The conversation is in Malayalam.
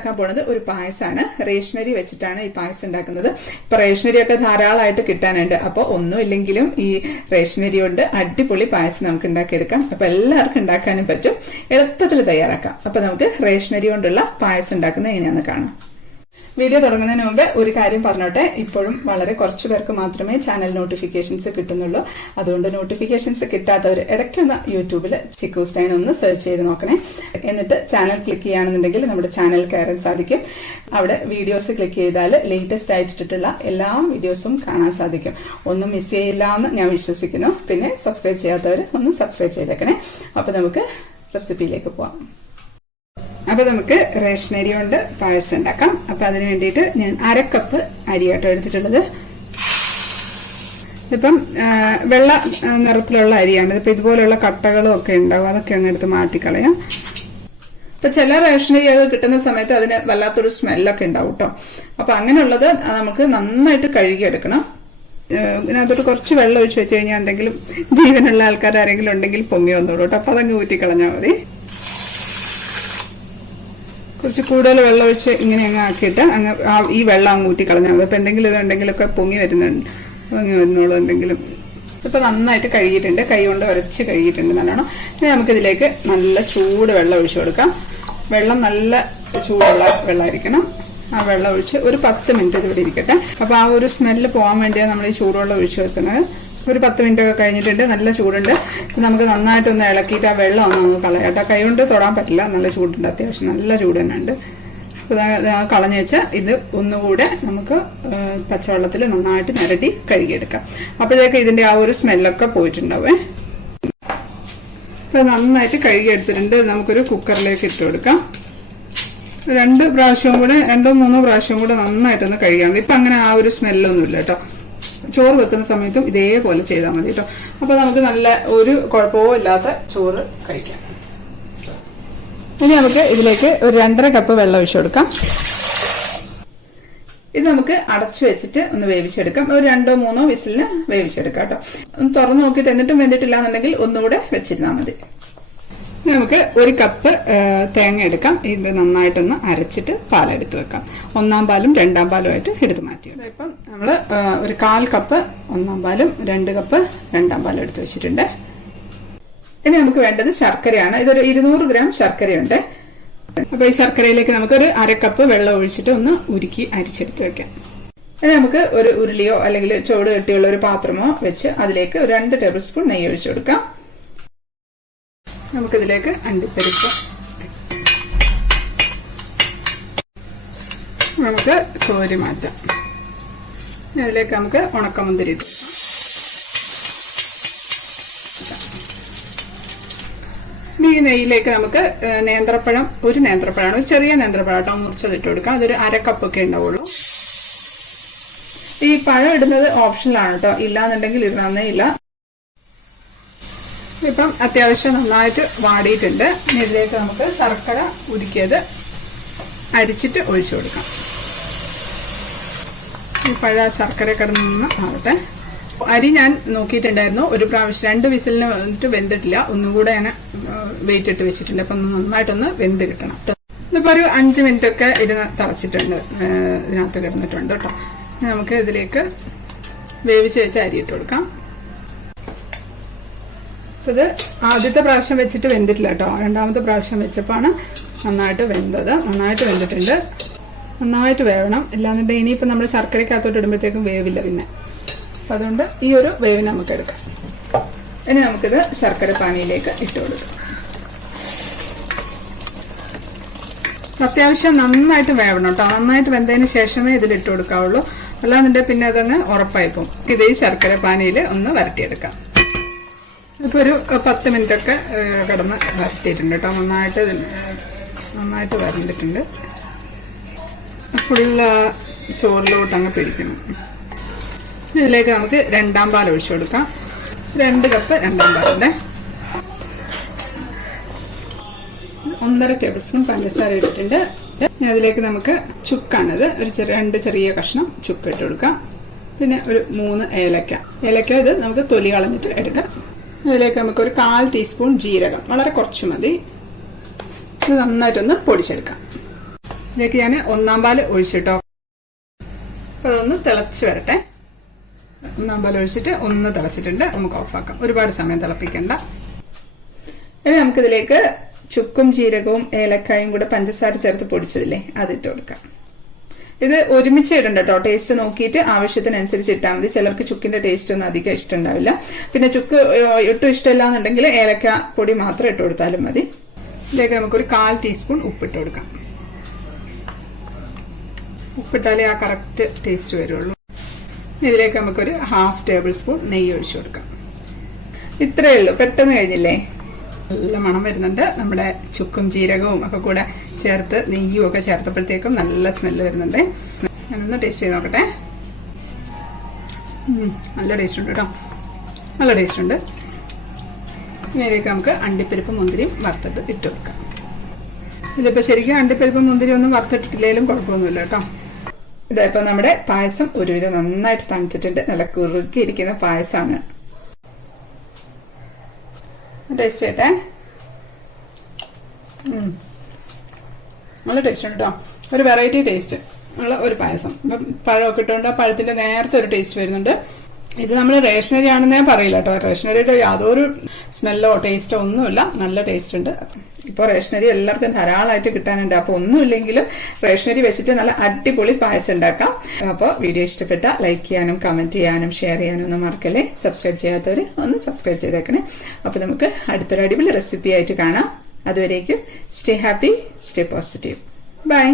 ഉണ്ടാക്കാൻ പോകുന്നത് ഒരു പായസമാണ്. റേഷനരി വെച്ചിട്ടാണ് ഈ പായസം ഉണ്ടാക്കുന്നത്. ഇപ്പൊ റേഷനരിയൊക്കെ ധാരാളമായിട്ട് കിട്ടാനുണ്ട്. അപ്പോൾ ഒന്നുമില്ലെങ്കിലും ഈ റേഷനരി കൊണ്ട് അടിപൊളി പായസം നമുക്ക് ഉണ്ടാക്കിയെടുക്കാം. അപ്പൊ എല്ലാവർക്കും ഉണ്ടാക്കാനും പറ്റും, എളുപ്പത്തിൽ തയ്യാറാക്കാം. അപ്പൊ നമുക്ക് റേഷനരി കൊണ്ടുള്ള പായസം ഉണ്ടാക്കുന്നത് എങ്ങനെയാണെന്ന് കാണാം. വീഡിയോ തുടങ്ങുന്നതിന് മുമ്പ് ഒരു കാര്യം പറഞ്ഞോട്ടെ. ഇപ്പോഴും വളരെ കുറച്ചു പേർക്ക് മാത്രമേ ചാനൽ നോട്ടിഫിക്കേഷൻസ് കിട്ടുന്നുള്ളൂ. അതുകൊണ്ട് നോട്ടിഫിക്കേഷൻസ് കിട്ടാത്തവർ ഇടയ്ക്കൊന്ന് യൂട്യൂബിൽ ചിക്കു സ്റ്റൈൻ ഒന്ന് സെർച്ച് ചെയ്ത് നോക്കണേ. എന്നിട്ട് ചാനൽ ക്ലിക്ക് ചെയ്യുകയാണെന്നുണ്ടെങ്കിൽ നമ്മുടെ ചാനൽ കയറാൻ സാധിക്കും. അവിടെ വീഡിയോസ് ക്ലിക്ക് ചെയ്താൽ ലേറ്റസ്റ്റ് ആയിട്ടിട്ടുള്ള എല്ലാ വീഡിയോസും കാണാൻ സാധിക്കും. ഒന്നും മിസ് ചെയ്യില്ല എന്ന് ഞാൻ വിശ്വസിക്കുന്നു. പിന്നെ സബ്സ്ക്രൈബ് ചെയ്യാത്തവർ ഒന്ന് സബ്സ്ക്രൈബ് ചെയ്തേക്കണേ. അപ്പൊ നമുക്ക് റെസിപ്പിയിലേക്ക് പോവാം. അപ്പൊ നമുക്ക് റേഷനരി കൊണ്ട് പായസം ഉണ്ടാക്കാം. അപ്പൊ അതിന് വേണ്ടിയിട്ട് ഞാൻ 1/2 കപ്പ് അരിയാട്ടോ എടുത്തിട്ടുള്ളത്. ഇപ്പം വെള്ള നിറത്തിലുള്ള അരിയാണ്. ഇപ്പൊ ഇതുപോലെയുള്ള കട്ടകളും ഒക്കെ ഉണ്ടാവും, അതൊക്കെ അങ്ങ് എടുത്ത് മാറ്റിക്കളയാം. ഇപ്പൊ ചില റേഷനരി അത് കിട്ടുന്ന സമയത്ത് അതിന് വല്ലാത്തൊരു സ്മെല്ലൊക്കെ ഉണ്ടാവും കേട്ടോ. അപ്പൊ അങ്ങനെയുള്ളത് നമുക്ക് നന്നായിട്ട് കഴുകിയെടുക്കണം. ഇതിനകത്തോട്ട് കുറച്ച് വെള്ളം ഒഴിച്ച് വെച്ച് കഴിഞ്ഞാൽ എന്തെങ്കിലും ജീവനുള്ള ആൾക്കാർ ആരെങ്കിലും ഉണ്ടെങ്കിൽ പൊങ്ങി വന്നോളൂ കേട്ടോ. അപ്പൊ അതങ്ങ് ഊറ്റിക്കളഞ്ഞാൽ മതി. കുറച്ച് കൂടുതൽ വെള്ളം ഒഴിച്ച് ഇങ്ങനെ അങ്ങ് ആക്കിയിട്ട് അങ്ങ് ഈ വെള്ളം അങ്ങ് ഊറ്റി കളഞ്ഞാൽ മതി. അപ്പൊ എന്തെങ്കിലും ഇതുണ്ടെങ്കിലൊക്കെ പൊങ്ങി വരുന്നോളൂ എന്തെങ്കിലും. ഇപ്പൊ നന്നായിട്ട് കഴുകിയിട്ടുണ്ട്, കൈ കൊണ്ട് ഉരച്ച് കഴുകിയിട്ടുണ്ട് നല്ലോണം. ഇനി നമുക്കിതിലേക്ക് നല്ല ചൂട് വെള്ളം ഒഴിച്ചു കൊടുക്കാം. വെള്ളം നല്ല ചൂടുള്ള വെള്ളമായിരിക്കണം. ആ വെള്ളം ഒഴിച്ച് ഒരു 10 മിനിറ്റ് ഇതിവിടെ ഇരിക്കട്ടെ. അപ്പൊ ആ ഒരു സ്മെല്ല് പോകാൻ വേണ്ടിയാണ് നമ്മൾ ഈ ചൂടുവെള്ളം ഒഴിച്ചു വെക്കുന്നത്. ഒരു 10 മിനിറ്റ് ഒക്കെ കഴിഞ്ഞിട്ടുണ്ട്, നല്ല ചൂടുണ്ട്. നമുക്ക് നന്നായിട്ടൊന്ന് ഇളക്കിയിട്ട് ആ വെള്ളം ഒന്ന് കളയാട്ടോ. കൈ കൊണ്ട് തൊടാൻ പറ്റില്ല, നല്ല ചൂടുണ്ട്, അത്യാവശ്യം നല്ല ചൂട് തന്നെ ഉണ്ട്. അപ്പോൾ കളഞ്ഞു വെച്ചാൽ ഇത് ഒന്നുകൂടെ നമുക്ക് പച്ചവെള്ളത്തിൽ നന്നായിട്ട് നിരട്ടി കഴുകിയെടുക്കാം. അപ്പോഴേക്ക് ഇതിന്റെ ആ ഒരു സ്മെല്ലൊക്കെ പോയിട്ടുണ്ടാവേ. ഇപ്പൊ നന്നായിട്ട് കഴുകിയെടുത്തിട്ടുണ്ട്. നമുക്കൊരു കുക്കറിലേക്ക് ഇട്ട് കൊടുക്കാം. 2 പ്രാവശ്യവും കൂടെ 2-3 പ്രാവശ്യവും കൂടെ നന്നായിട്ടൊന്ന് കഴുകിയാൽ മതി. ഇപ്പൊ അങ്ങനെ ആ ഒരു സ്മെല്ലൊന്നും ഇല്ല കേട്ടോ. ചോറ് വെക്കുന്ന സമയത്തും ഇതേപോലെ ചെയ്താൽ മതി കേട്ടോ. അപ്പൊ നമുക്ക് നല്ല ഒരു കുഴപ്പവും ഇല്ലാത്ത ചോറ് കഴിക്കാം. ഇനി നമുക്ക് ഇതിലേക്ക് ഒരു 2.5 കപ്പ് വെള്ളം ഒഴിച്ചു കൊടുക്കാം. ഇത് നമുക്ക് അടച്ചു വെച്ചിട്ട് ഒന്ന് വേവിച്ചെടുക്കാം. ഒരു 2-3 വിസിലിന് വേവിച്ചെടുക്കാം കേട്ടോ. ഒന്ന് തുറന്നു നോക്കിയിട്ട് എന്നിട്ടും വെന്തിട്ടില്ല എന്നുണ്ടെങ്കിൽ ഒന്നുകൂടെ വെച്ചിരുന്നാൽ മതി. നമുക്ക് 1 കപ്പ് തേങ്ങ എടുക്കാം. ഇത് നന്നായിട്ടൊന്ന് അരച്ചിട്ട് പാലെടുത്ത് വെക്കാം. 1-ാം പാലും 2-ാം പാലും ആയിട്ട് എടുത്ത് മാറ്റി. ഇപ്പം നമ്മൾ ഒരു 1/4 കപ്പ് 1-ാം പാലും 2 കപ്പ് 2-ാം പാലും എടുത്ത് വെച്ചിട്ടുണ്ട്. ഇനി നമുക്ക് വേണ്ടത് ശർക്കരയാണ്. ഇതൊരു 200 ഗ്രാം ശർക്കരയുണ്ട്. അപ്പൊ ഈ ശർക്കരയിലേക്ക് നമുക്കൊരു 1/2 കപ്പ് വെള്ളം ഒഴിച്ചിട്ട് ഒന്ന് ഉരുക്കി അരിച്ചെടുത്ത് വെക്കാം. ഇനി നമുക്ക് ഒരു ഉരുളിയോ അല്ലെങ്കിൽ ചോട് കെട്ടിയുള്ള ഒരു പാത്രമോ വെച്ച് അതിലേക്ക് ഒരു 2 ടേബിൾ സ്പൂൺ നെയ്യ് ഒഴിച്ചു കൊടുക്കാം. നമുക്കിതിലേക്ക് അണ്ടിപ്പരിപ്പ് നമുക്ക് കോരി മാറ്റാം. അതിലേക്ക് നമുക്ക് ഉണക്കമുന്തിരി ഇട്ട് ഈ നെയ്യിലേക്ക് നമുക്ക് നേന്ത്രപ്പഴം, ഒരു നേന്ത്രപ്പഴമാണ്, ഒരു ചെറിയ നേന്ത്രപ്പഴം കേട്ടോ, മുറിച്ചതിട്ട് കൊടുക്കാം. അതൊരു 1/2 കപ്പൊക്കെ ഉണ്ടാവുള്ളൂ. ഈ പഴം ഇടുന്നത് ഓപ്ഷനിലാണ് കേട്ടോ, ഇല്ലാന്നുണ്ടെങ്കിൽ ഇടണമെന്നേ ഇല്ല. ഇപ്പം അത്യാവശ്യം നന്നായിട്ട് വാടിയിട്ടുണ്ട്. ഇതിലേക്ക് നമുക്ക് ശർക്കര ഉരുക്കിയത് അരിച്ചിട്ട് ഒഴിച്ചു കൊടുക്കാം. ഈ പഴയ ശർക്കര കിടന്ന് ആവട്ടെ. അരി ഞാൻ നോക്കിയിട്ടുണ്ടായിരുന്നു, ഒരു പ്രാവശ്യം 2 വിസിലിന് വന്നിട്ട് വെന്തിട്ടില്ല. ഒന്നുകൂടെ ഞാൻ വെയിറ്റ് ഇട്ട് വെച്ചിട്ടുണ്ട്. അപ്പം നന്നായിട്ടൊന്ന് വെന്ത് കിട്ടണം. ഇതിപ്പോൾ ഒരു 5 മിനിറ്റ് ഒക്കെ ഇരുന്ന് തിളച്ചിട്ടുണ്ട്, ഇതിനകത്ത് കിടന്നിട്ടുണ്ട് കേട്ടോ. നമുക്ക് ഇതിലേക്ക് വേവിച്ച് വെച്ച് അരി ഇട്ട് കൊടുക്കാം. ഇത് ആദ്യത്തെ പ്രാവശ്യം വെച്ചിട്ട് വെന്തിട്ടില്ല കേട്ടോ. 2-ാമത്തെ പ്രാവശ്യം വെച്ചപ്പോഴാണ് നന്നായിട്ട് വെന്തത്. നന്നായിട്ട് വെന്തിട്ടുണ്ട്. നന്നായിട്ട് വേവണം, ഇല്ലാന്നുണ്ടെങ്കിൽ ഇനിയിപ്പോൾ നമ്മൾ ശർക്കരക്കകത്തോട്ട് ഇടുമ്പോഴത്തേക്കും വേവില്ല പിന്നെ. അപ്പം അതുകൊണ്ട് ഈ ഒരു വേവ് നമുക്ക് എടുക്കാം. ഇനി നമുക്കിത് ശർക്കര പാനിയിലേക്ക് ഇട്ട് കൊടുക്കാം. അത്യാവശ്യം നന്നായിട്ട് വേവണം കേട്ടോ. നന്നായിട്ട് വെന്തതിന് ശേഷമേ ഇതിലിട്ട് കൊടുക്കാവുള്ളൂ, അല്ലാന്നുണ്ടെങ്കിൽ പിന്നെ അതങ്ങ് ഉറപ്പായിപ്പോൾ. ഇത് ഈ ശർക്കര പാനിയിൽ ഒന്ന് വരട്ടിയെടുക്കാം. ഇപ്പോൾ ഒരു 10 മിനിറ്റ് ഒക്കെ കിടന്ന് വരട്ടിയിട്ടുണ്ട് കേട്ടോ. നന്നായിട്ട് വരണ്ടിട്ടുണ്ട്. ഫുള്ള് ചോറിലോട്ട് അങ്ങ് പിടിക്കണം. ഇതിലേക്ക് നമുക്ക് 2-ാം പാൽ ഒഴിച്ചു കൊടുക്കാം. 2 കപ്പ് 2-ാം പാലിൻ്റെ 1.5 ടേബിൾ സ്പൂൺ പഞ്ചസാര ഇട്ടിട്ടുണ്ട്. അതിലേക്ക് നമുക്ക് ചുക്കാണിത്, ഒരു 2 ചെറിയ കഷ്ണം ചുക്ക് ഇട്ട് കൊടുക്കാം. പിന്നെ ഒരു 3 ഏലക്ക ഇത് നമുക്ക് തൊലി കളഞ്ഞിട്ട് എടുക്കാം. അതിലേക്ക് നമുക്ക് ഒരു 1/4 ടീസ്പൂൺ ജീരകം, വളരെ കുറച്ച് മതി. ഇത് നന്നായിട്ടൊന്ന് പൊടിച്ചെടുക്കാം. ഇതിലേക്ക് ഞാൻ 1-ാം പാല് ഒഴിച്ചിട്ടോ. അപ്പൊ അതൊന്ന് തിളച്ച് വരട്ടെ. 1-ാം പാല് ഒഴിച്ചിട്ട് ഒന്ന് തിളച്ചിട്ടുണ്ട്. നമുക്ക് ഓഫാക്കാം. ഒരുപാട് സമയം തിളപ്പിക്കണ്ട. ഇനി നമുക്കിതിലേക്ക് ചുക്കും ജീരകവും ഏലക്കായും കൂടെ പഞ്ചസാര ചേർത്ത് പൊടിച്ചതില്ലേ, അതിട്ട് കൊടുക്കാം. ഇത് ഒരുമിച്ച് ഇടണ്ട കേട്ടോ. ടേസ്റ്റ് നോക്കിയിട്ട് ആവശ്യത്തിനനുസരിച്ച് ഇട്ടാൽ മതി. ചിലർക്ക് ചുക്കിന്റെ ടേസ്റ്റ് ഒന്നും അധികം ഇഷ്ടമുണ്ടാവില്ല. പിന്നെ ചുക്ക് ഒട്ടും ഇഷ്ടമില്ല എന്നുണ്ടെങ്കിൽ ഏലക്ക പൊടി മാത്രം ഇട്ട് കൊടുത്താലും മതി. ഇതിലേക്ക് നമുക്കൊരു 1/4 ടീസ്പൂൺ ഉപ്പിട്ട് കൊടുക്കാം. ഉപ്പിട്ടാലേ ആ കറക്റ്റ് ടേസ്റ്റ് വരുള്ളൂ. ഇതിലേക്ക് നമുക്കൊരു 1/2 ടേബിൾ സ്പൂൺ നെയ്യ് ഒഴിച്ചു കൊടുക്കാം. ഇത്രയേ ഉള്ളൂ. പെട്ടെന്ന് കഴിഞ്ഞില്ലേ? നല്ല മണം വരുന്നുണ്ട്. നമ്മുടെ ചുക്കും ജീരകവും ഒക്കെ കൂടെ ചേർത്ത് നെയ്യും ഒക്കെ ചേർത്തപ്പോഴത്തേക്കും നല്ല സ്മെല്ല് വരുന്നുണ്ട്. ഞാനൊന്ന് ടേസ്റ്റ് ചെയ്ത് നോക്കട്ടെ. നല്ല ടേസ്റ്റ് ഉണ്ട് കേട്ടോ. നല്ല ടേസ്റ്റ് ഉണ്ട്. ഇതിലേക്ക് നമുക്ക് അണ്ടിപ്പരിപ്പ് മുന്തിരിയും വറുത്തിട്ട് ഇട്ട് കൊടുക്കാം. ഇതിപ്പോൾ ശരിക്കും അണ്ടിപ്പരിപ്പ് മുന്തിരി ഒന്നും വറുത്തിട്ടില്ലെങ്കിലും കുഴപ്പമൊന്നുമില്ല കേട്ടോ. ഇതായപ്പോൾ നമ്മുടെ പായസം ഒരുവിധം നന്നായിട്ട് തണുത്തിട്ടുണ്ട്. നല്ല കുറുക്കിയിരിക്കുന്ന പായസമാണ്. ടേസ്റ്റ് ചെയ്യട്ടെ. നല്ല ടേസ്റ്റ് ഉണ്ട് കേട്ടോ. ഒരു വെറൈറ്റി ടേസ്റ്റ് ഉള്ള ഒരു പായസം. പഴമൊക്കെ ഇട്ടുകൊണ്ട് ആ പഴത്തിന്റെ നേരത്തെ ഒരു ടേസ്റ്റ് വരുന്നുണ്ട്. ഇത് നമ്മൾ റേഷനറി ആണെന്നേ പറയില്ല കേട്ടോ. റേഷനറിയുടെ യാതൊരു സ്മെല്ലോ ടേസ്റ്റോ ഒന്നുമില്ല. നല്ല ടേസ്റ്റ് ഉണ്ട്. ഇപ്പോൾ റേഷനറി എല്ലാവർക്കും ധാരാളമായിട്ട് കിട്ടാനുണ്ട്. അപ്പോൾ ഒന്നുമില്ലെങ്കിലും റേഷനറി വെച്ചിട്ട് നല്ല അടിപൊളി പായസം ഉണ്ടാക്കാം. അപ്പോൾ വീഡിയോ ഇഷ്ടപ്പെട്ട ലൈക്ക് ചെയ്യാനും കമന്റ് ചെയ്യാനും ഷെയർ ചെയ്യാനും ഒന്നും മറക്കല്ലേ. സബ്സ്ക്രൈബ് ചെയ്യാത്തവർ ഒന്ന് സബ്സ്ക്രൈബ് ചെയ്തേക്കണേ. അപ്പോൾ നമുക്ക് അടുത്തൊരു അടിപൊളി റെസിപ്പി ആയിട്ട് കാണാം. അതുവരേക്കും stay happy, stay positive. By.